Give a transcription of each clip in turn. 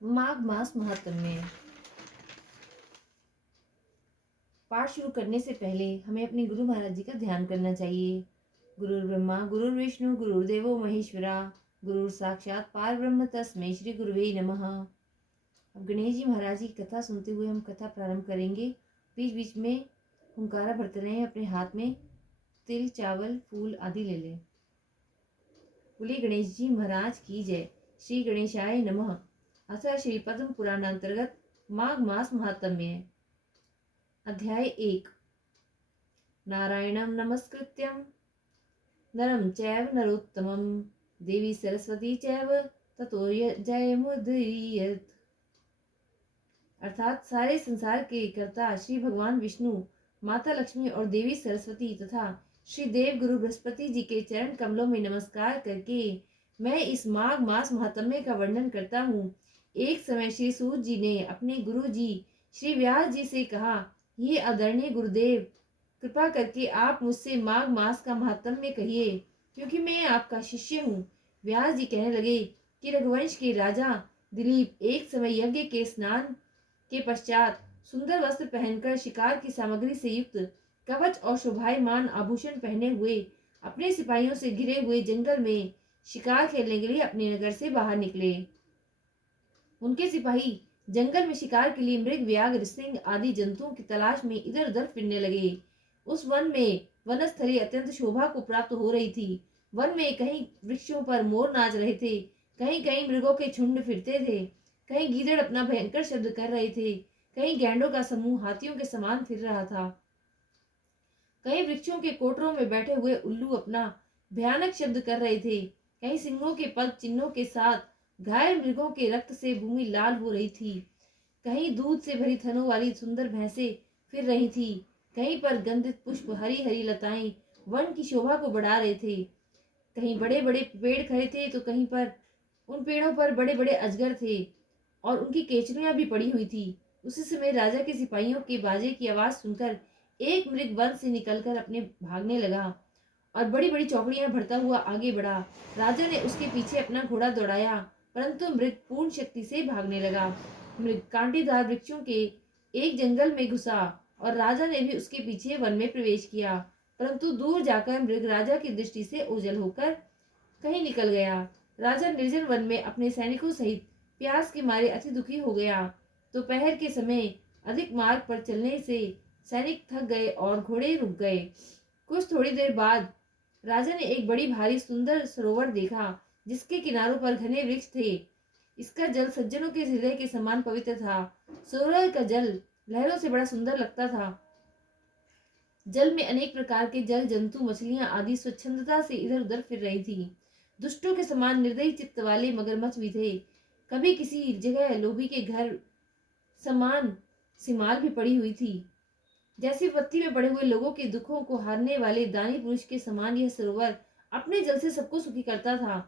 माघ मास महात्म्य। पाठ शुरू करने से पहले हमें अपने गुरु महाराज जी का ध्यान करना चाहिए। गुरुर् ब्रह्मा गुरुर्विष्णु गुरुर्देवो महेश्वरा, गुरु साक्षात पार ब्रह्म तस्मै श्री गुरुवे नमः। अब गणेश जी महाराज की कथा सुनते हुए हम कथा प्रारंभ करेंगे। बीच बीच में हुंकारा भरते रहें। अपने हाथ में तिल चावल फूल आदि ले लें। बोलिए गणेश जी महाराज की जय। श्री गणेशाय नमः। अथ श्री पद्म पुराणांतर्गत माघ मास महात्म्य। अध्याय 1। नारायणं नमस्कृत्यं नरं चैव नरोत्तमं देवी सरस्वती चैव ततो जयमुदीरयेत्। अर्थात सारे संसार के कर्ता श्री भगवान विष्णु, माता लक्ष्मी और देवी सरस्वती तथा श्री देव गुरु बृहस्पति जी के चरण कमलों में नमस्कार करके मैं इस माघ मास महात्म्य का वर्णन करता हूँ। एक समय श्री सूत जी ने अपने गुरु जी श्री व्यास जी से कहा, ये आदरणीय गुरुदेव, कृपा करके आप मुझसे माघ मास का महात्म्य कहिए, क्योंकि मैं आपका शिष्य हूँ। व्यास जी कहने लगे कि रघुवंश के राजा दिलीप एक समय यज्ञ के स्नान के पश्चात सुंदर वस्त्र पहनकर शिकार की सामग्री से युक्त कवच और शोभायमान आभूषण पहने हुए अपने सिपाहियों से घिरे हुए जंगल में शिकार खेलने के लिए अपने नगर से बाहर निकले। उनके सिपाही जंगल में शिकार के लिए मृग व्याघ्र सिंह आदि जंतुओं की तलाश में इधर उधर फिरने लगे। उस वन में वनस्थली अत्यंत शोभा को प्राप्त हो रही थी। वन में कहीं वृक्षों पर मोर नाच रहे थे, कहीं कहीं मृगों के झुंड फिरते थे, कहीं गीदड़ अपना भयंकर शब्द कर रहे थे, कहीं गैंडों का समूह हाथियों के समान फिर रहा था, कहीं वृक्षों के कोटरों में बैठे हुए उल्लू अपना भयानक शब्द कर रहे थे, कहीं सिंहों के पद चिन्हों के साथ घायल मृगों के रक्त से भूमि लाल हो रही थी, कहीं दूध से भरी थनों वाली सुंदर भैंसें फिर रही थी, कहीं पर गंधित पुष्प हरी हरी लताएं वन की शोभा को बढ़ा रहे थे, कहीं बड़े बड़े पेड़ खड़े थे तो कहीं पर उन पेड़ों पर बड़े बड़े अजगर थे और उनकी केचड़ियां भी पड़ी हुई थी। उसी समय राजा के सिपाहियों के बाजे की आवाज सुनकर एक मृग वन से निकलकर अपने भागने लगा और बड़ी बड़ी चौकड़ियां भरता हुआ आगे बढ़ा। राजा ने उसके पीछे अपना घोड़ा दौड़ाया, परंतु मृग पूर्ण शक्ति से भागने लगा। मृग कांटेदार वृक्षों के एक जंगल में घुसा और राजा ने भी उसके पीछे वन में प्रवेश किया, परंतु दूर जाकर मृग राजा की दृष्टि से ओझल होकर कहीं निकल गया। राजा निर्जन वन में अपने सैनिकों सहित प्यास के मारे अति दुखी हो गया। दोपहर के समय अधिक मार्ग पर चलने से सैनिक थक गए और घोड़े रुक गए। कुछ थोड़ी देर बाद राजा ने एक बड़ी भारी सुंदर सरोवर देखा, जिसके किनारों पर घने वृक्ष थे। इसका जल सज्जनों के हृदय के समान पवित्र था। सरोवर का जल लहरों से बड़ा सुंदर लगता था। जल में अनेक प्रकार के जल जंतु मछलियां आदि स्वच्छंदता से इधर उधर फिर रही थी। दुष्टों के समान निर्दयी चित्त वाले मगरमच्छ भी थे। कभी किसी जगह लोभी के घर समान सिमार भी पड़ी हुई थी। जैसे विपत्ति में पड़े हुए लोगों के दुखों को हारने वाले दानी पुरुष के समान यह सरोवर अपने जल से सबको सुखी करता था।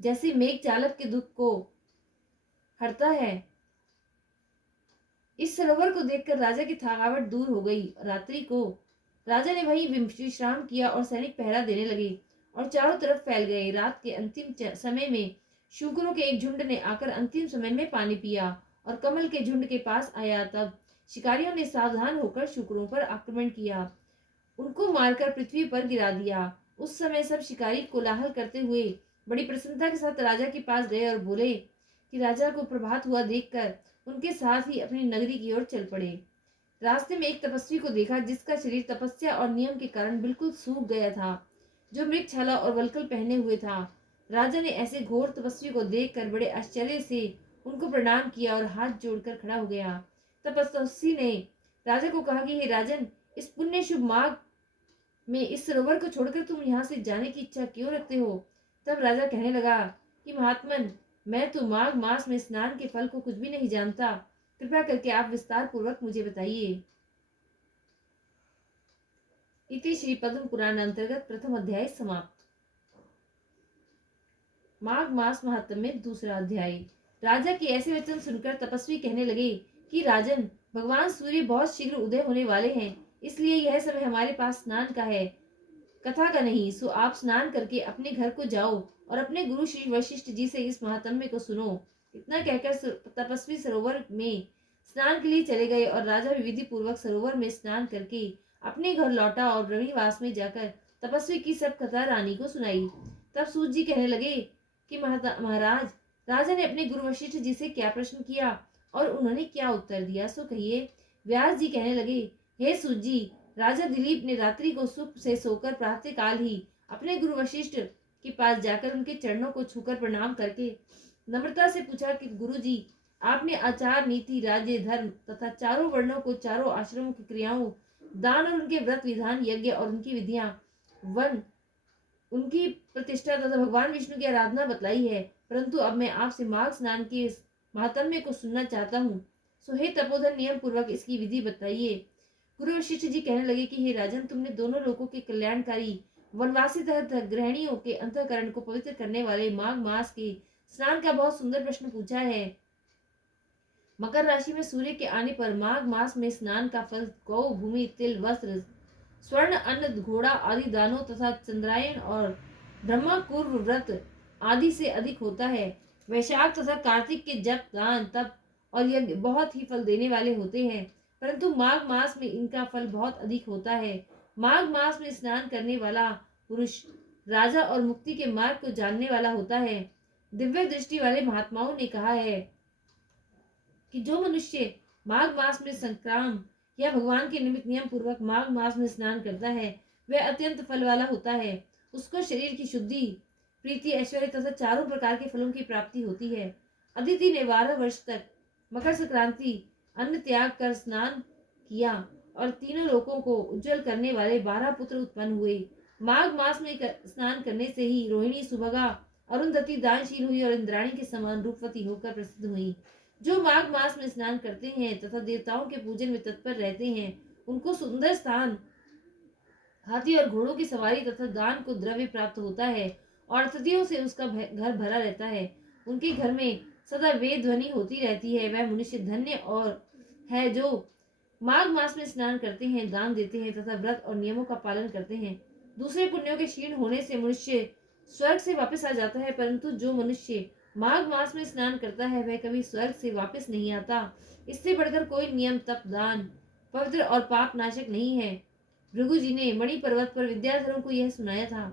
जैसे मेघ चालक के दुख को हरता है। इस सरोवर को देखकर राजा की थकावट दूर हो गई। रात्रि को राजा ने वहीं विश्राम किया और सैनिक पहरा देने लगे और चारों तरफ फैल गए। रात के अंतिम समय में शूकरों के एक झुंड ने आकर अंतिम समय में पानी पिया और कमल के झुंड के पास आया। तब शिकारियों ने सावधान होकर शूकरों पर आक्रमण किया, उनको मारकर पृथ्वी पर गिरा दिया। उस समय सब शिकारी कोलाहल करते हुए बड़ी प्रसन्नता के साथ राजा के पास गए और बोले कि राजा को प्रभात हुआ देखकर उनके साथ ही अपनी नगरी की ओर चल पड़े। रास्ते में एक तपस्वी को देखा, जिसका शरीर तपस्या और नियम के कारण बिल्कुल सूख गया था, जो मृग छाला और वल्कल पहने हुए था। राजा ने ऐसे घोर तपस्वी को देखकर बड़े आश्चर्य से उनको प्रणाम किया और हाथ जोड़कर खड़ा हो गया। तपस्वी ने राजा को कहा कि हे राजन, इस पुण्य शुभ माघ में इस सरोवर को छोड़कर तुम यहाँ से जाने की इच्छा क्यों रखते हो? तब राजा कहने लगा कि महात्मन, मैं तो माघ मास में स्नान के फल को कुछ भी नहीं जानता। कृपया करके आप विस्तार पूर्वक मुझे बताइए। इति श्री पद्म पुराण अंतर्गत प्रथम अध्याय समाप्त। माघ मास महात्म्य में दूसरा अध्याय। राजा के ऐसे वचन सुनकर तपस्वी कहने लगे कि राजन, भगवान सूर्य बहुत शीघ्र उदय होने वाले हैं, इसलिए यह समय हमारे पास स्नान का है, कथा का नहीं। सो आप स्नान करके अपने घर को जाओ और अपने गुरु श्री वशिष्ठ जी से इस महात्म्य को सुनो। इतना कहकर तपस्वी सरोवर में स्नान के लिए चले गए और राजा भी विधि पूर्वक सरोवर में स्नान करके अपने घर लौटा और रविवास में जाकर तपस्वी की सब कथा रानी को सुनाई। तब सूत जी कहने लगे कि महाराज, राजा ने अपने गुरु वशिष्ठ जी से क्या प्रश्न किया और उन्होंने क्या उत्तर दिया, सो कहिए। व्यास जी कहने लगे, हे सूत जी, राजा दिलीप ने रात्रि को सुख से सोकर प्रातः काल ही अपने गुरु वशिष्ठ के पास जाकर उनके चरणों को छूकर प्रणाम करके नम्रता से पूछा कि गुरु जी, आपने आचार, नीति, राज्य, धर्म तथा चारों वर्णों को, चारों आश्रमों की क्रियाओं, दान और उनके व्रत विधान, यज्ञ और उनकी विधियां, वन, उनकी प्रतिष्ठा तथा भगवान विष्णु की आराधना बतलाई है, परंतु अब मैं आपसे माघ स्नान के महात्म्य को सुनना चाहता हूँ। सो हे तपोधन, नियम पूर्वक इसकी विधि बताइए। गुरु वशिष्ठ जी कहने लगे कि हे राजन, तुमने दोनों लोगों के कल्याणकारी वनवासी तथा गृहिणियों के अंतःकरण को पवित्र करने वाले माघ मास के स्नान का बहुत सुंदर प्रश्न पूछा है। मकर राशि में सूर्य के आने पर माघ मास में स्नान का फल गौ, भूमि, तिल, वस्त्र, स्वर्ण, अन्न, घोड़ा आदि दानों तथा चंद्रायन और ब्रह्मकुर्व व्रत आदि से अधिक होता है। वैशाख तथा कार्तिक के जप, दान, तप और यज्ञ बहुत ही फल देने वाले होते हैं, परंतु माघ मास में इनका फल बहुत अधिक होता है। माघ मास में स्नान करने वाला पुरुष राजा और मुक्ति के मार्ग को जानने वाला होता है। दिव्य दृष्टि वाले महात्माओं ने कहा है कि जो मनुष्य माघ मास में संक्राम या भगवान के निमित्त नियम पूर्वक माघ मास में स्नान करता है, वह अत्यंत फल वाला होता है। उसको शरीर की शुद्धि, प्रीति, ऐश्वर्य तथा चारों प्रकार के फलों की प्राप्ति होती है। अदिति ने 12 वर्ष तक मकर संक्रांति अन्न त्याग कर स्नान किया और तीनों लोकों को उज्जवल करने वाले 12 पुत्र उत्पन्न हुए। माघ मास में स्नान करने से ही रोहिणी, सुभगा, अरुंधति दानशील हुई और इंद्राणी के समान रूपवती होकर प्रसिद्ध हुई। जो माघ मास में स्नान करते हैं तथा देवताओं के पूजन में तत्पर रहते हैं, उनको सुंदर स्थान, हाथी और घोड़ों की सवारी तथा दान को द्रव्य प्राप्त होता है और अतिथियों से उसका घर भरा रहता है। उनके घर में सदा वेद ध्वनि होती रहती है। वह मनुष्य धन्य और है जो माघ मास में स्नान करते हैं, दान देते हैं तथा व्रत और नियमों का पालन करते हैं। दूसरे पुण्यों के क्षीण होने से मनुष्य स्वर्ग से वापस आ जाता है, परंतु जो मनुष्य माघ मास में स्नान करता है वह कभी स्वर्ग से वापस नहीं आता। इससे बढ़कर कोई नियम, तप, दान पवित्र और पाप नाशक नहीं है। भृगु जी ने मणि पर्वत पर विद्याधरों को यह सुनाया था।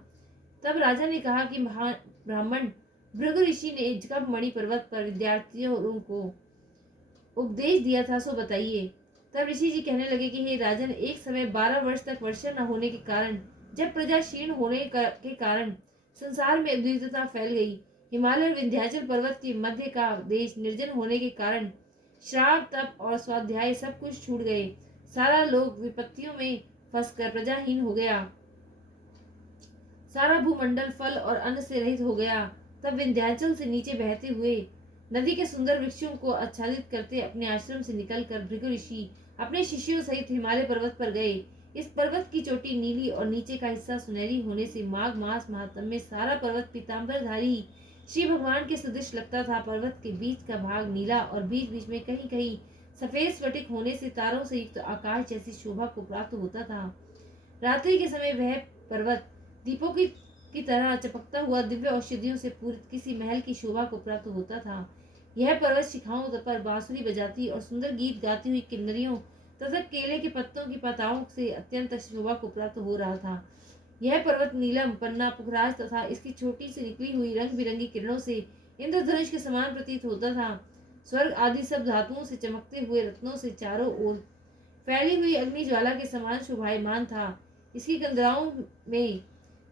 तब राजा ने कहा कि महान ब्राह्मण भृगु ऋषि ने कब मणि पर्वत पर विद्यार्थियों को उपदेश दिया था, सो बताइए। तब ऋषि जी कहने लगे कि हे राजन, एक समय 12 वर्ष तक वर्षा न होने के कारण, जब प्रजा क्षीण होने के कारण संसार में द्विधता फैल गई, हिमालय और विंध्याचल पर्वत के मध्य का देश निर्जन होने के कारण श्राप, तप और स्वाध्याय सब कुछ छूट गए। सारा लोग विपत्तियों में फंसकर प्रजाहीन हो गया। सारा भूमंडल फल और अन्न से रहित हो गया। तब विंध्याचल से नीचे बहते हुए नदी के सुंदर वृक्षों को आच्छादित करते अपने आश्रम से निकलकर भृगु ऋषि अपने शिष्यों सहित हिमालय पर्वत पर गए। इस पर्वत की चोटी नीली और नीचे का हिस्सा सुनहरी होने से माघ मास महात्म में सारा पर्वत पीताम्बरधारी श्री भगवान के सदृश लगता था। पर्वत के बीच का भाग नीला और बीच बीच में कहीं कहीं सफेद स्फटिक होने से तारों से युक्त आकाश जैसी शोभा को प्राप्त होता था। रात्रि के समय वह पर्वत दीपों की तरह चपकता हुआ दिव्य औषधियों से पूरित किसी महल की शोभा को प्राप्त होता था। यह पर्वत शिखाओं पर बांसुरी बजाती और सुंदर गीत गाती हुई किन्नरियों तथा केले के पत्तों की पाताओं से अत्यंत शोभा को प्राप्त हो रहा था। यह पर्वत नीलम, पन्ना, पुखराज तथा इसकी छोटी से निकली हुई रंग बिरंगी किरणों से इंद्रधनुष के समान प्रतीत होता था। स्वर्ग आदि सब धातुओं से चमकते हुए रत्नों से चारों ओर फैली हुई अग्नि ज्वाला के समान शोभायमान था। इसकी कंदराओं में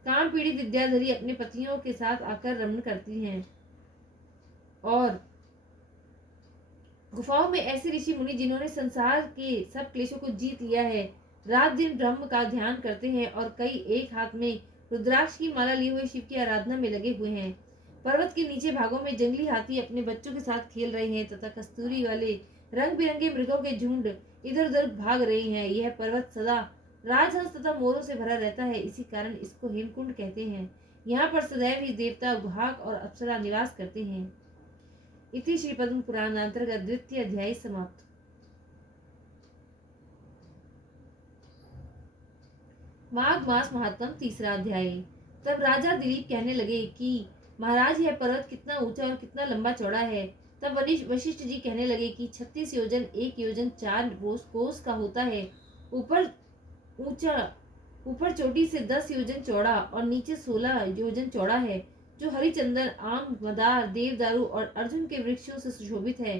काम पीड़ित विद्याधरी अपने पतियों के साथ आकर रमण करती हैं और गुफाओं में ऐसे ऋषि मुनि जिन्होंने संसार के सब क्लेशों को जीत लिया है, रात दिन ब्रह्म का ध्यान करते हैं और कई एक हाथ में रुद्राक्ष की माला लिए हुए शिव की आराधना में लगे हुए हैं। पर्वत के नीचे भागों में जंगली हाथी अपने बच्चों के साथ खेल रहे हैं तथा कस्तूरी वाले रंग बिरंगे मृगों के झुंड इधर उधर भाग रहे हैं। यह पर्वत सदा राजहंस तथा मोरों से भरा रहता है, इसी कारण इसको हेमकुंड कहते हैं। यहाँ पर सदैव ही देवता, गुहाक और अप्सरा निवास करते हैं। इति श्री पद्म पुराण अंतर्गत द्वितीय अध्याय समाप्त। माघ मास महात्म तीसरा अध्याय। तब राजा दिलीप कहने लगे कि महाराज, यह पर्वत कितना ऊंचा और कितना लंबा चौड़ा है। तब वशिष्ठ जी कहने लगे कि 36 योजन 1 योजन 4 कोस का होता है। ऊपर ऊंचा ऊपर चोटी से 10 योजन चौड़ा और नीचे 16 योजन चौड़ा है, जो हरिचंदन, आम, मदार, देवदारू और अर्जुन के वृक्षों से सुशोभित है।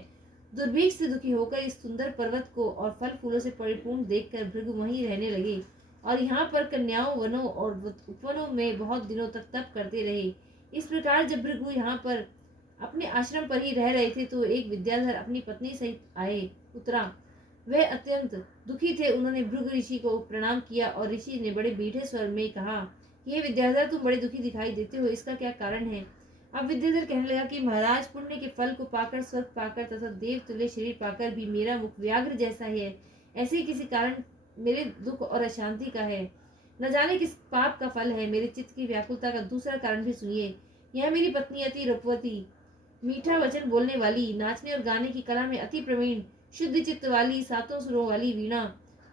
दुर्भिक्ष से दुखी होकर इस सुंदर पर्वत को और फल फूलों से परिपूर्ण देखकर भृगु वहीं रहने लगे और यहाँ पर कन्याओं, वनों और उपवनों में बहुत दिनों तक तप करते रहे। इस प्रकार जब भृगु यहाँ पर अपने आश्रम पर ही रह रहे थे तो एक विद्याधर अपनी पत्नी सहित उतरा। वह अत्यंत दुखी थे। उन्होंने भृगु ऋषि को प्रणाम किया और ऋषि ने बड़े मीठे स्वर में कहा, ये विद्याधर, तुम बड़े दुखी दिखाई देते हो, इसका क्या कारण है? अब विद्याधर कहने लगा कि महाराज, पुण्य के फल को पाकर, स्वर्ग पाकर तथा देव तुल्य शरीर पाकर भी मेरा मुख व्याघ्र जैसा है। ऐसे ही किसी कारण मेरे दुख और अशांति का है। न जाने किस पाप का फल है। मेरे चित्त की व्याकुलता का दूसरा कारण भी सुनिए। यह मेरी पत्नी अति रूपवती, मीठा वचन बोलने वाली, नाचने और गाने की कला में अति प्रवीण, शुद्ध चित्त वाली, 7 सुरों वाली वीणा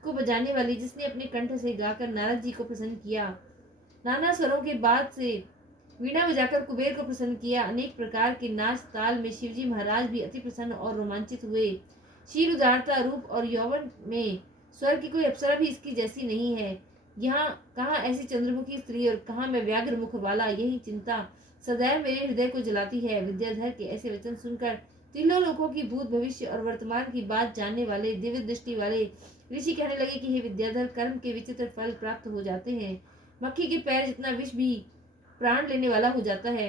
को बजाने वाली, जिसने अपने कंठ से गाकर नारद जी को प्रसन्न किया, नाना स्वरों के बाद से वीणा बजाकर कुबेर को प्रसन्न किया, अनेक प्रकार के नाच ताल में शिवजी महाराज भी अति प्रसन्न और रोमांचित हुए। शील, उदारता, रूप और यौवन में स्वर्ग की कोई अप्सरा भी इसकी जैसी नहीं है। यहाँ कहाँ ऐसी चंद्रमुखी स्त्री और कहाँ मैं व्याघ्र मुख वाला, यही चिंता सदैव मेरे हृदय को जलाती है। विद्याधर के ऐसे वचन सुनकर तीनों लोगों की भूत, भविष्य और वर्तमान की बात जानने वाले दिव्य दृष्टि वाले ऋषि कहने लगे कि हे विद्याधर, कर्म के विचित्र फल प्राप्त हो जाते हैं। मक्खी के पैर जितना विष भी प्राण लेने वाला हो जाता है।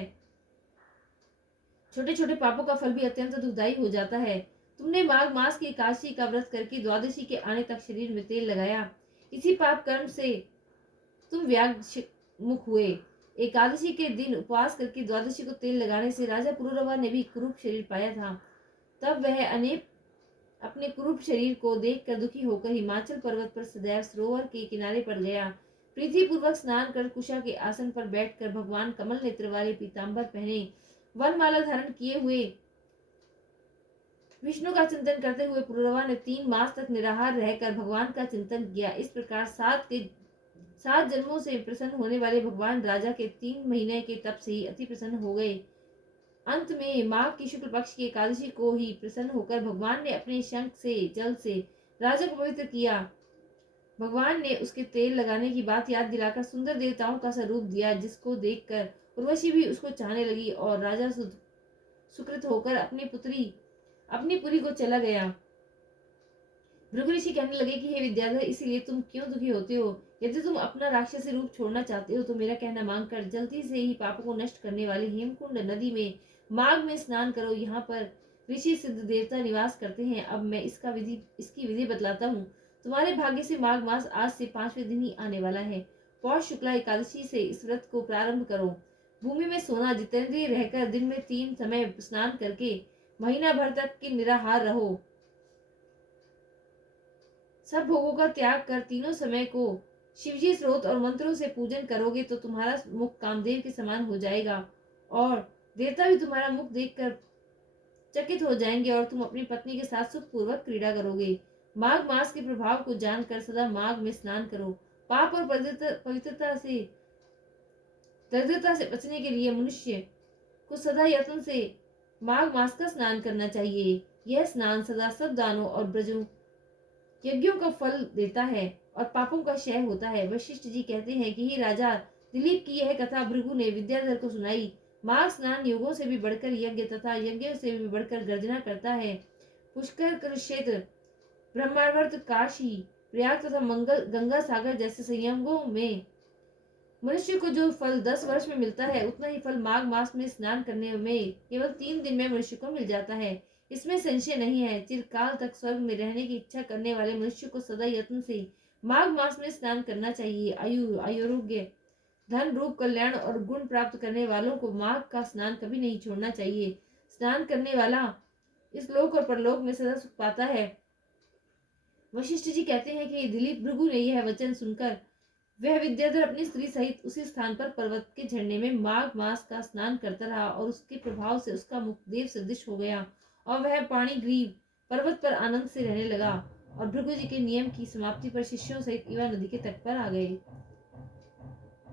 छोटे छोटे पापों का फल भी अत्यंत दुखदायी हो जाता है। तुमने माघ मास की एकादशी का व्रत करके द्वादशी के आने तक शरीर में तेल लगाया। इसी पाप कर्म से तुम व्याघ्र मुख हुए। एकादशी के दिन उपवास करके द्वादशी को तेल लगाने से राजा पुरुरवा ने भी कुरूप शरीर पाया था। तब वह अनेक अपने कुरूप शरीर को देखकर दुखी होकर हिमाचल पर्वत पर सदैव सरोवर के किनारे पर गया। प्रीति पूर्वक स्नान कर कुशा के आसन पर बैठकर भगवान कमल नेत्र वाले पीतांबर पहने, वनमाला धारण किए हुए विष्णु का चिंतन करते हुए पुरुरवा ने 3 मास तक निराहार रहकर भगवान का चिंतन किया। इस प्रकार 7 जन्मों से प्रसन्न होने वाले भगवान राजा के 3 महीने के तप से ही अति प्रसन्न हो गए। अंत में माघ की शुक्ल पक्ष की एकादशी को ही प्रसन्न होकर भगवान ने अपने शंख से जल से राजा को पवित्र किया। भगवान ने उसके तेल लगाने की बात याद दिलाकर सुंदर देवताओं का स्वरूप दिया, जिसको देखकर उर्वशी भी उसको चाहने लगी और राजा सुकृत होकर अपनी पुरी को चला गया। भृगु ऋषि कहने लगे कि हे विद्याधर, इसीलिए तुम क्यों दुखी होते हो? यदि तुम अपना राक्षसी रूप छोड़ना चाहते हो तो मेरा कहना मानकर जल्दी से ही पापों को नष्ट करने वाली हेमकुंड नदी में माघ में स्नान करो। यहाँ पर ऋषि सिद्ध देवता निवास करते हैं। अब मैं इसकी विधि बतलाता हूँ। तुम्हारे भाग्य से माघ मास आज से 5वें दिन ही आने वाला है। पौष शुक्ला एकादशी से इस व्रत को प्रारंभ करो। भूमि में सोना, जितेंद्रिय रहकर दिन में 3 समय स्नान करके महीना भर तक की निराहार रहो। सब भोगों का त्याग कर तीनों समय को शिवजी स्रोत और मंत्रों से पूजन करोगे तो तुम्हारा मुख कामदेव के समान हो जाएगा और देवता भी तुम्हारा मुख देखकर चकित हो जाएंगे और तुम अपनी पत्नी के साथ सुखपूर्वक क्रीड़ा करोगे। माघ मास के प्रभाव को जानकर सदा माघ में स्नान करो। पाप और पवित्रता से दरिद्रता से बचने के लिए मनुष्य को सदा यत्न से माघ मास का स्नान करना चाहिए। यह स्नान सदा सब दानों और ब्रजों यज्ञों का फल देता है और पापों का क्षय होता है। वशिष्ठ जी कहते हैं कि हे राजा, दिलीप की यह कथा भृगु ने विद्याधर को सुनाई। माघ स्नान योगों से भी बढ़कर यज्ञ तथा यज्ञों से भी बढ़कर गर्जना करता है। पुष्कर, कुरुक्षेत्र, ब्रह्मावर्त, काशी, प्रयाग तथा गंगा सागर जैसे संयमों में मनुष्य को जो फल 10 वर्ष में मिलता है, उतना ही फल माघ मास में स्नान करने में केवल 3 दिन में मनुष्य को मिल जाता है। इसमें संशय नहीं है। चिरकाल तक स्वर्ग में रहने की इच्छा करने वाले मनुष्य को सदा यत्न से माघ मास में स्नान करना चाहिए। आयु, आरोग्य, धन, रूप, कल्याण और गुण प्राप्त करने वालों को माघ का स्नान कभी नहीं छोड़ना चाहिए। स्नान करने वाला इस लोक और परलोक में सदा सुख पाता है। वशिष्ठ जी कहते हैं कि दिलीप भृगु ने यह वचन सुनकर वह विद्याधर अपनी स्त्री सहित उसी स्थान पर पर्वत के झरने में माघ मास का स्नान करता रहा और उसके प्रभाव से उसका मुख देव सदृश हो गया और वह पाणिग्रीव पर्वत पर आनंद से रहने लगा और भृगु जी के नियम की समाप्ति पर शिष्यों सहित इवा नदी के तट पर आ गए।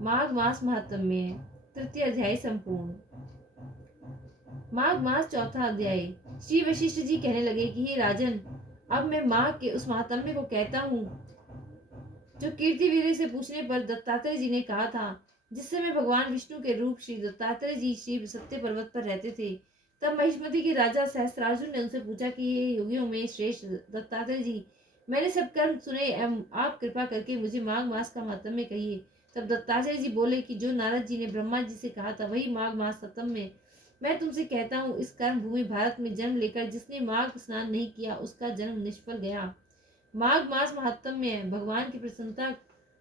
माघ मास महात्म्य 3य अध्याय संपूर्ण। माघ मास चौथा अध्याय। श्री वशिष्ठ जी कहने लगे कि हे राजन, अब मैं माघ के उस महात्म्य को कहता हूँ जो कीर्तिवीर से पूछने पर दत्तात्रेय जी ने कहा था। जिस समय भगवान विष्णु के रूप श्री दत्तात्रेय जी श्री सत्य पर्वत पर रहते थे, तब महिष्मति के राजा सहस्त्रार्जुन ने उनसे पूछा कि ये योगियों में श्रेष्ठ दत्तात्रेय जी, मैंने सब कर्म सुने एवं आप कृपा करके मुझे माघ मास का महात्म्य कहिए। तब दत्तात्रेय जी बोले कि जो नारद जी ने ब्रह्मा जी से कहा था वही माघ मास सप्तम में मैं तुमसे कहता हूँ। इस कर्म भूमि भारत में जन्म लेकर जिसने माघ स्नान नहीं किया उसका जन्म निष्फल गया। माघ मास महात्म्य है। भगवान की प्रसन्नता,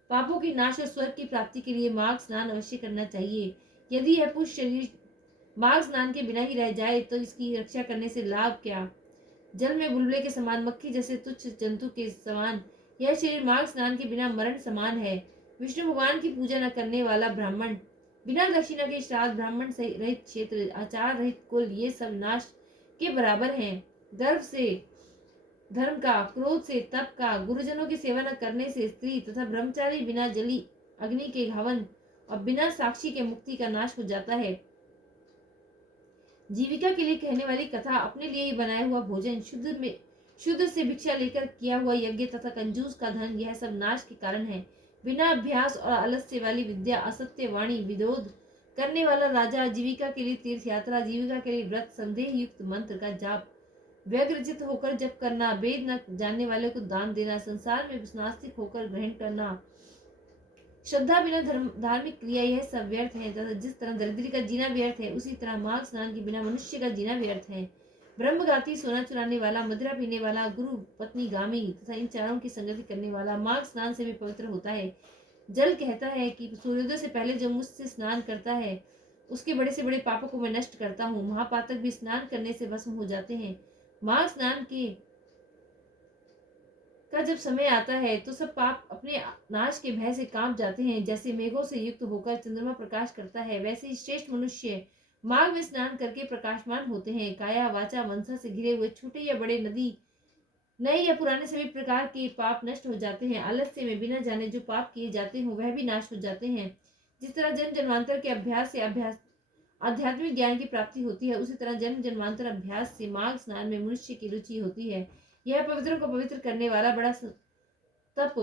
पापों की नाश और स्वर्ग की प्राप्ति के लिए माघ स्नान अवश्य करना चाहिए। यदि यह पुरुष शरीर माघ स्नान के बिना ही रह जाए तो इसकी रक्षा करने से लाभ क्या। जल में बुलबुले के समान, मक्खी जैसे तुच्छ जंतु के समान यह शरीर माघ स्नान के बिना मरण समान है। विष्णु भगवान की पूजा न करने वाला ब्राह्मण, बिना दक्षिणा के श्राद्ध, ब्राह्मण से रहित क्षेत्र, आचार रहित कुल, ये सब नाश के बराबर हैं। गर्भ से धर्म का, क्रोध से तप का, गुरुजनों की सेवा न करने से स्त्री तथा ब्रह्मचारी बिना जली अग्नि के हवन और बिना साक्षी के मुक्ति का नाश हो जाता है। जीविका के लिए कहने वाली कथा, अपने लिए ही बनाया हुआ भोजन, शुद्ध से भिक्षा लेकर किया हुआ यज्ञ तथा कंजूस का धन, यह सब नाश के कारण है। बिना अभ्यास और आलस्य वाली विद्या, असत्य वाणी, विरोध करने वाला राजा, जीविका के लिए तीर्थ यात्रा, जीविका के लिए व्रत, संदेह युक्त मंत्र का जाप, व्यग्रचित होकर जप करना, वेद न जानने वाले को दान देना, संसार में नास्तिक होकर ग्रहण करना, श्रद्धा बिना धार्मिक क्रिया, यह सब व्यर्थ है। तथा जिस तरह दरिद्री का जीना व्यर्थ है, उसी तरह माघ स्नान के बिना मनुष्य का जीना व्यर्थ है। ब्रह्मघाती, सोना चुराने वाला, मदिरा पीने वाला, गुरु पत्नी गामी तथा इन चारों की संगति करने वाला माघ स्नान से भी पवित्र होता है। जल कहता है कि सूर्योदय से पहले जो मुझसे स्नान करता है उसके बड़े से बड़े पापों को मैं नष्ट करता हूँ। महापातक भी स्नान करने से भस्म हो जाते हैं। माघ स्नान के का जब समय आता है तो सब पाप अपने नाश के भय से कांप जाते हैं। जैसे मेघों से युक्त होकर चंद्रमा प्रकाश करता है, वैसे ही श्रेष्ठ मनुष्य माघ में स्नान करके प्रकाशमान होते हैं। काया वाचा मनसा से घिरे हुए छोटे या बड़े, नदी नए या पुराने सभी प्रकार के पाप नष्ट हो जाते हैं। आलस्य में बिना जाने जो पाप किए जाते हो वह भी नाश हो जाते हैं। जिस तरह जन्म जन्मांतर के अभ्यास से आध्यात्मिक ज्ञान की प्राप्ति होती है, उसी तरह जन्म जन्मांतर अभ्यास से माघ स्नान में मनुष्य की रुचि होती है। यह पवित्र को पवित्र करने वाला बड़ा तप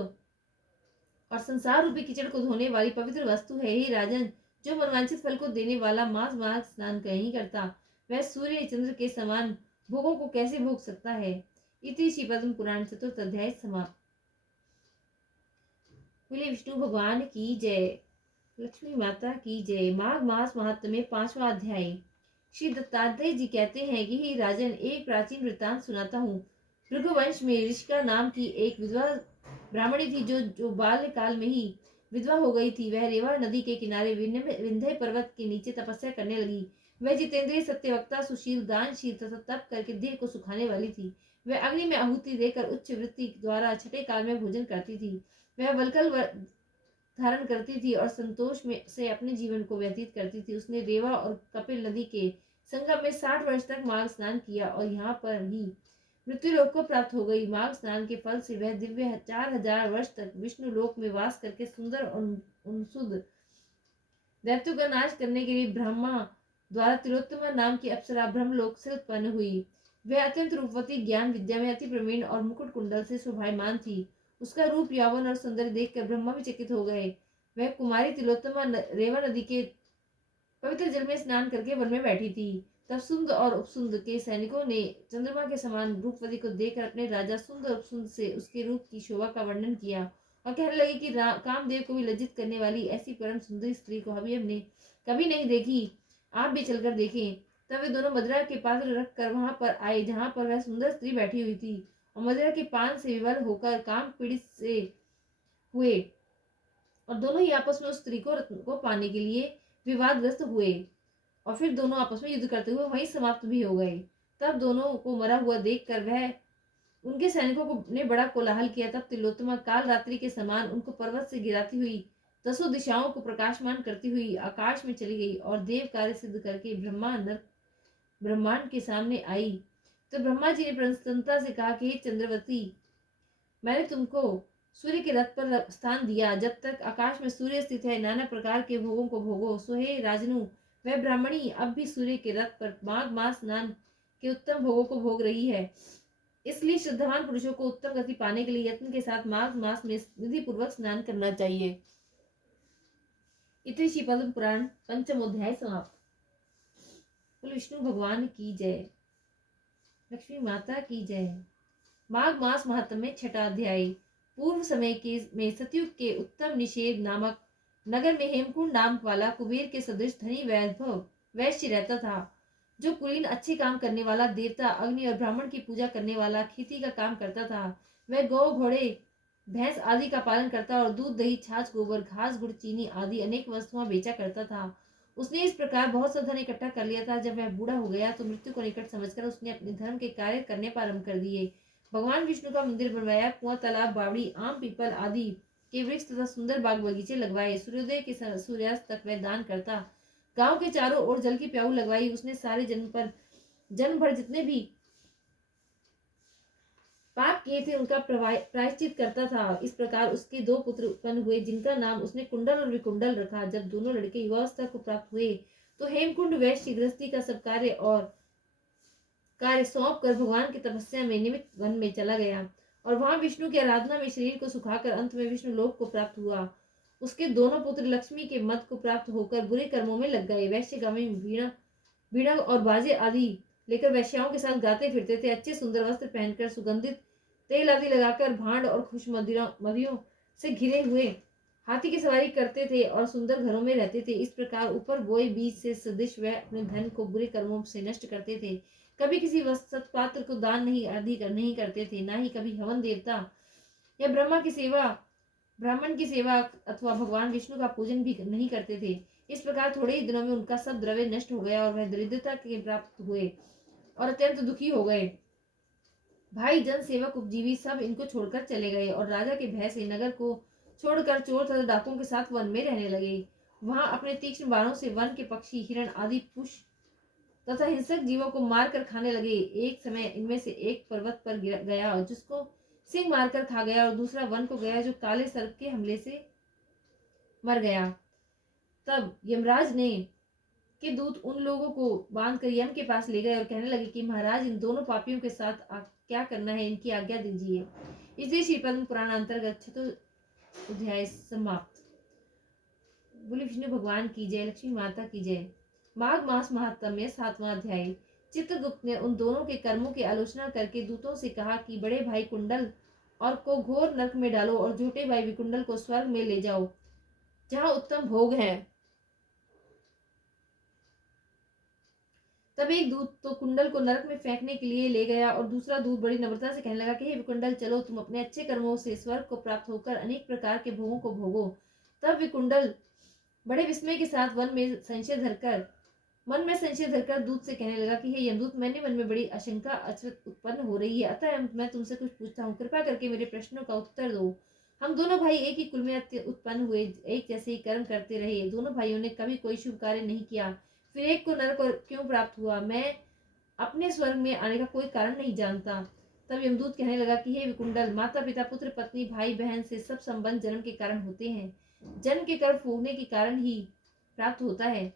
और संसार रूपी कीचड़ को धोने वाली पवित्र वस्तु है। ही राजन, जो मनवांछित फल को देने वाला माघ माघ स्नान नहीं करता, वह सूर्य चंद्र के समान भोगों को कैसे भोग सकता है। इति श्री पद्म पुराण चतुर्थ अध्याय समाप्त। बोले विष्णु भगवान की जय, लक्ष्मी माता की जय। माघ मास महात्म्य में 5वां अध्याय। श्री दत्तात्रेय जी कहते हैं कि हे राजन, एक प्राचीन वृत्तांत सुनाता हूँ। भृगुवंश में ऋषिका नाम की एक विधवा ब्राह्मणी थी, जो बाल्यकाल में ही विधवा हो गई थी। वह रेवा नदी के किनारे विंध्य पर्वत के नीचे तपस्या करने लगी। वह जितेंद्रिय, सत्यवक्ता, सुशील, दानशील तथा तप करके देह को सुखाने वाली थी। वह अग्नि में आहुति देकर उच्च वृत्ति द्वारा छठे काल में भोजन करती थी। वह वलकल धारण करती थी और संतोष में से अपने जीवन को व्यतीत करती थी। उसने रेवा और कपिल नदी के संगम में 60 वर्ष तक माघ स्नान किया और यहाँ पर ही मृत्यु लोक को प्राप्त हो गई। माघ स्नान के फल से वह दिव्य 4000 वर्ष तक विष्णु लोक में वास करके सुंदर और उनसुद दैत्यों का नाश करने के लिए ब्रह्मा द्वारा तिलोत्तमा नाम की अप्सरा ब्रह्मलोक से उत्पन्न हुई। वह अत्यंत रूपवती, ज्ञान विद्या में अति प्रवीण और मुकुट कुंडल से शोभायमान थी। उसका रूप, यौवन और सौंदर्य देखकर ब्रह्मा भी चकित हो गए। वह कुमारी तिलोत्तमा रेवा नदी के पवित्र जल में स्नान करके वन में बैठी थी। तब सुंद और उपसुंद के सैनिकों ने चंद्रमा के समान रूपवती को देखकर अपने राजा सुंद और उपसुंद से उसके रूप की शोभा का वर्णन किया और कहने लगे कि कामदेव को भी लज्जित करने वाली ऐसी परम सुंदरी स्त्री को अभी हमने कभी नहीं देखी। आप भी चलकर देखें। तब वे दोनों मदिरा के पात्र रख कर वहां पर आए जहां पर वह सुंदर स्त्री बैठी हुई थी, और मदिरा के पान से विवल होकर काम पीड़ित से हुए और दोनों ही आपस में उस स्त्री को पाने के लिए विवादग्रस्त हुए और फिर दोनों आपस में युद्ध करते हुए वहीं समाप्त भी हो गए। तब दोनों को मरा हुआ देखकर वह उनके सैनिकों को ने बड़ा कोलाहल किया। तब तिलोत्तमा काल रात्रि के समान उनको पर्वत से गिराती हुई 10 दिशाओं को प्रकाशमान करती हुई आकाश में चली गई और देव कार्य सिद्ध करके ब्रह्मांड के सामने आई। तो ब्रह्मा जी ने प्रसन्नता से कहा कि हे चंद्रवती, मैंने तुमको सूर्य के रथ पर स्थान दिया। जब तक आकाश में सूर्य स्थित है, नाना प्रकार के भोगों को भोगो। सो हे राजनु, वह ब्राह्मणी अब भी सूर्य के रथ पर माघ मास स्नान के उत्तम भोगों को भोग रही है। इसलिए श्रद्धावान पुरुषों को उत्तम गति पाने के लिए यत्न के साथ माघ मास में विधि पूर्वक स्नान करना चाहिए। इति श्री पद्म पुराण पंचमोध्याय समाप्त। बोल विष्णु भगवान की जय, लक्ष्मी माता की जय। माघ मास महात्म्य छठा अध्याय। पूर्व समय के में सतयुग के उत्तम निषेध नामक नगर में हेमकुंड नाम वाला कुबेर के सदृश धनी वैभव वैश्य रहता था, जो कुलीन अच्छे काम करने वाला, देवता अग्नि और ब्राह्मण की पूजा करने वाला, खेती का काम करता था। वह गौ घोड़े भैंस आदि का पालन करता और दूध दही छाछ गोबर घास गुड़ चीनी आदि अनेक वस्तुएं बेचा करता था। उसने इस प्रकार बहुत सा धन इकट्ठा कर लिया था। जब वह बूढ़ा हो गया तो मृत्यु को निकट समझकर उसने अपने धर्म के कार्य करने प्रारंभ कर दिए। भगवान विष्णु का मंदिर बनवाया, कुआं तालाब बावड़ी आम पीपल आदि के वृक्ष तथा सुंदर बाग बगीचे लगवाए। सूर्योदय के सूर्यास्त तक वह दान करता। गांव के चारों ओर जल की प्याऊ लगवाई। उसने सारे जन्म भर जितने भी पाप किए थे उनका प्रायश्चित करता था। इस प्रकार उसके दो पुत्र उत्पन्न हुए, जिनका नाम उसने कुंडल और विकुंडल रखा। जब दोनों लड़के युवावस्था को प्राप्त हुए तो हेमकुंड वैश्य गृहस्थी का सब कार्य सौंप कर भगवान की तपस्या में निमित्त वन में चला गया और वहां विष्णु की आराधना में शरीर को सुखाकर अंत में विष्णु लोक को प्राप्त हुआ। उसके दोनों पुत्र लक्ष्मी के मत को प्राप्त होकर बुरे कर्मों में लग गए। वैश्य गामी वीणा और बाजे आदि लेकर वैश्याओं के साथ गाते फिरते थे। अच्छे सुंदर वस्त्र पहनकर सुगंधित तेल आदि लगाकर भांड और खुश मदियों से घिरे हुए हाथी की सवारी करते थे और सुंदर घरों में रहते थे। इस प्रकार ऊपर बोए बीज से सदृश वह अपने धन को बुरे कर्मों से नष्ट करते थे। कभी किसी सत्पात्र को दान नहीं करते थे, ना ही कभी हवन देवता या ब्राह्मण की सेवा अथवा भगवान विष्णु का पूजन भी नहीं करते थे। इस प्रकार थोड़े ही दिनों में उनका सब द्रव्य नष्ट हो गया और वह दरिद्रता के प्राप्त हुए और अत्यंत दुखी हो गए। भाई जन सेवक उपजीवी सब इनको छोड़कर चले गए और राजा के भय से नगर को छोड़कर चोर तथा डाकुओं के साथ वन में रहने लगे। वहां अपने तीक्ष्ण बाणों से वन के पक्षी हिरण आदि पुष तथा हिंसक जीवों को मारकर खाने लगे। एक समय इनमें से एक पर्वत पर गया जिसको सिंह मारकर खा गया और दूसरा वन को गया जो काले सर्प के हमले से मर गया। तब यमराज ने के दूत उन लोगों को बांधकर यम के पास ले गए और कहने लगे कि महाराज, इन दोनों पापियों के साथ क्या करना है, इनकी आज्ञा दीजिए। इसलिए श्री पद्म पुराण अंतर्गत अध्याय समाप्त। बोले विष्णु भगवान की जय, लक्ष्मी माता की जय। माघ मास महात्म्य सातवां अध्याय। चित्रगुप्त ने उन दोनों के कर्मों की आलोचना करके दूतों से कहा कि बड़े भाई कुंडल और को घोर नरक में डालो और छोटे भाई विकुंडल को स्वर्ग में ले जाओ, जहां उत्तम भोग है। तब एक दूत तो कुंडल को नरक में फेंकने के लिए ले गया और दूसरा दूत बड़ी नम्रता से कहने लगा कि हे विकुंडल, चलो, तुम अपने अच्छे कर्मों से स्वर्ग को प्राप्त होकर अनेक प्रकार के भोगों को भोगो। तब विकुंडल बड़े विस्मय के साथ मन में संशय धरकर दूत से कहने लगा कि हे यमदूत, मैंने मन में बड़ी आशंका अचरज उत्पन्न हो रही है, अतः मैं तुमसे कुछ पूछता हूँ, कृपा करके मेरे प्रश्नों का उत्तर दो। हम दोनों भाई एक ही कुल में उत्पन्न हुए, एक जैसे ही कर्म करते रहे। दोनों भाइयों ने कभी कोई शुभ कार्य नहीं किया, फिर एक को नरक क्यों प्राप्त हुआ, मैं अपने स्वर्ग में आने का कोई कारण नहीं जानता। तब यमदूत कहने लगा कि हे विकुंडल, माता पिता पुत्र पत्नी भाई बहन से सब संबंध जन्म के कारण होते हैं। जन्म के कर्म भोगने के कारण ही प्राप्त होता है।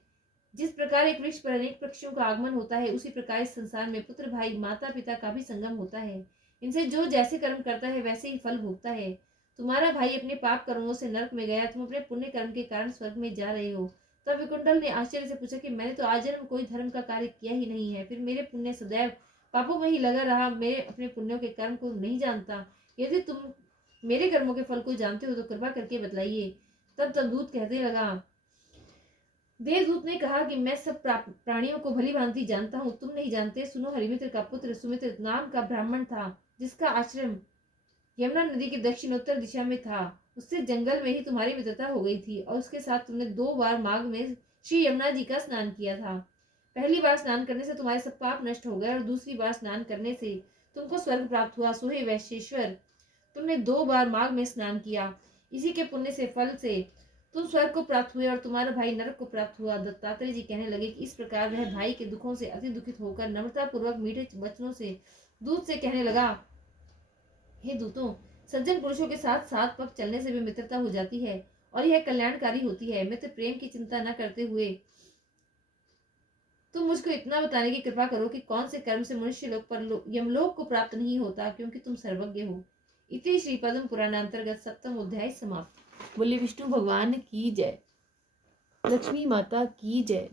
जिस प्रकार एक वृक्ष पर अनेक पक्षियों का आगमन होता है, उसी प्रकार इस संसार में पुत्र भाई माता पिता का भी संगम होता है। इनसे जो जैसे कर्म करता है वैसे ही फल भोगता है। तुम्हारा भाई अपने पाप कर्मों से नरक में गया, तुम अपने पुण्य कर्म के कारण स्वर्ग में जा रहे हो। तब विकुंडल ने आश्चर्य से पूछा कि मैंने तो आजन्म कोई धर्म का कार्य किया ही नहीं है, फिर मेरे पुण्य सदैव पापों में ही लगा रहा। मैं अपने पुण्यों के कर्म को नहीं जानता। यदि तुम मेरे कर्मों के फल को जानते हो तो कृपा करके बतलाइए। तब दूत कहते लगा, देवदूत ने कहा कि मैं सब प्राणियों को भली भांति जानता हूँ, तुम नहीं जानते। सुनो, हरिमित्र का पुत्र सुमित्र नाम का ब्राह्मण था, जिसका आश्रम यमुना नदी के दक्षिणोत्तर दिशा में था। उससे जंगल में ही तुम्हारी मित्रता हो गई थी और उसके साथ तुमने 2 बार माघ में श्री यमुना जी का स्नान किया था। पहली बार स्नान करने से तुम्हारे सब पाप नष्ट हो गए और दूसरी बार स्नान करने से तुमको स्वर्ग प्राप्त हुआ। सोहे वैश्येश्वर, तुमने 2 बार माघ में स्नान किया, इसी के पुण्य से फल से तुम स्वर्ग को प्राप्त हुए और तुम्हारा भाई नरक को प्राप्त हुआ। दत्तात्रेय जी कहने लगे कि इस प्रकार वह भाई के दुखों से अति दुखित होकर नम्रता पूर्वक मीठे वचनों से दूत से कहने लगा, हे दूतों, सज्जन पुरुषों के साथ 7 पग चलने से भी मित्रता हो जाती है और यह कल्याणकारी होती है। मित्र प्रेम की चिंता न करते हुए तुम मुझको इतना बताने की कृपा करो कि कौन से कर्म से मनुष्य लोक पर यमलोक को प्राप्त नहीं होता, क्योंकि तुम सर्वज्ञ हो। इति श्री पद्म पुराणांतर्गत सप्तम अध्याय समाप्त। बोले विष्णु भगवान की जय, लक्ष्मी माता की जय।